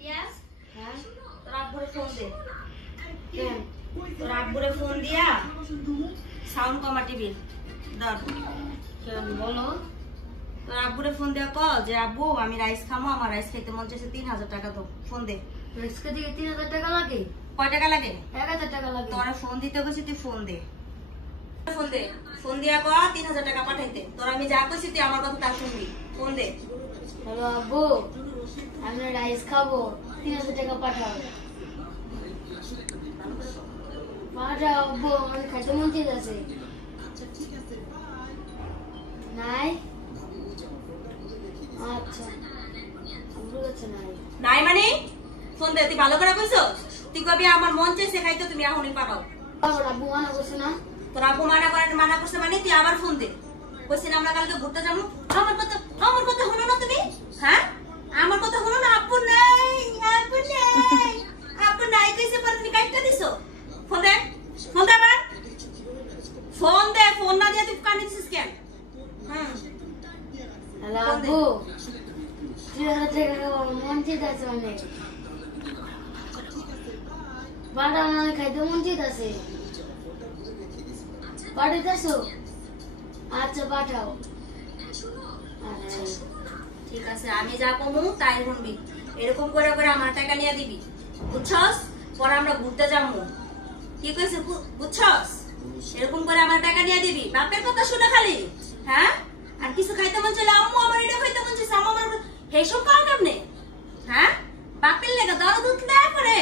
ইলিয়াস হ্যাঁ তোর আব্বুরে ফোন দে। কেন তোর আব্বুরে ফোন দিয়া সাউন্ড কমা টিভির ধর। কেন বলো। তোর আব্বুরে ফোন দিয়া ক যে আব্বু আমি রাইস খামো, আমার রাইস খাইতে মন চাইছে, 3000 টাকা দাও। ফোন দে। রিক্সা থেকে 3000 টাকা লাগে? কয় টাকা লাগে? 1000 টাকা লাগে। তোরা ফোন দিতে গেছি, তুই ফোন দে। ফোন দে, ফোন দিয়া ক 3000 টাকা পাঠাইতে। তোর আমি যা কইছি তুই আমার কথা তা শুনবি। ফোন দে। হ্যালো আব্বু, আমি রাইস খাবো, 3000 টাকা পাঠাও। পাঠাও আব্বু, আমার খাইতে মন চাইছে। নাই? আচ্ছা, আব্বু কাছে নাই। নাই মানে ফোন দে। তুই ভালো করে কইছো, তুই কবি আমার মন চাইছে খাইতে, তুমি এখনই পাঠাও। আব্বু মানা করছে না? তোর আব্বু মানা করছে মানে তুই আবার ফোন দে। কইছি না আমরা কালকে ঘুরতে যাবো। আমার কথা হলো না তুমি? হ্যাঁ আমার কথা হলো না? আব্বু নাই, আব্বু নাই, আব্বু নাই কইছে পরে তুমি কাটটা দিছো। ফোন দে, ফোন দে আবার। ফোন দে, ফোন না দিয়ে তুই কানে দিছিস কেন? হ্যালো আব্বু, 3000 টাকা মন চাইছে অনেক। পাঠাও, আমার খাইতে মন চাইছে। পাঠাইতেছো? আচ্ছা পাঠাও। আচ্ছা ঠিক আছে, আমি যা কমু তাই শুনবি। এরকম করে করে আমার টাকা নিয়ে দিবি, বুঝছস? পরে আমরা ঘুরতে যাবো। কি কইছে বুঝছস? এরকম করে আমার টাকা নিয়ে দিবি। বাপের কথা শুনে খালি, হ্যাঁ? আর কিছু খাইতে মন চাইলে আম্মু আমার এটা খাইতে মন চাইছে, আম্মু আমার এইসব কার কারণে? হ্যাঁ বাপের লেগে দরদ উঠলে করে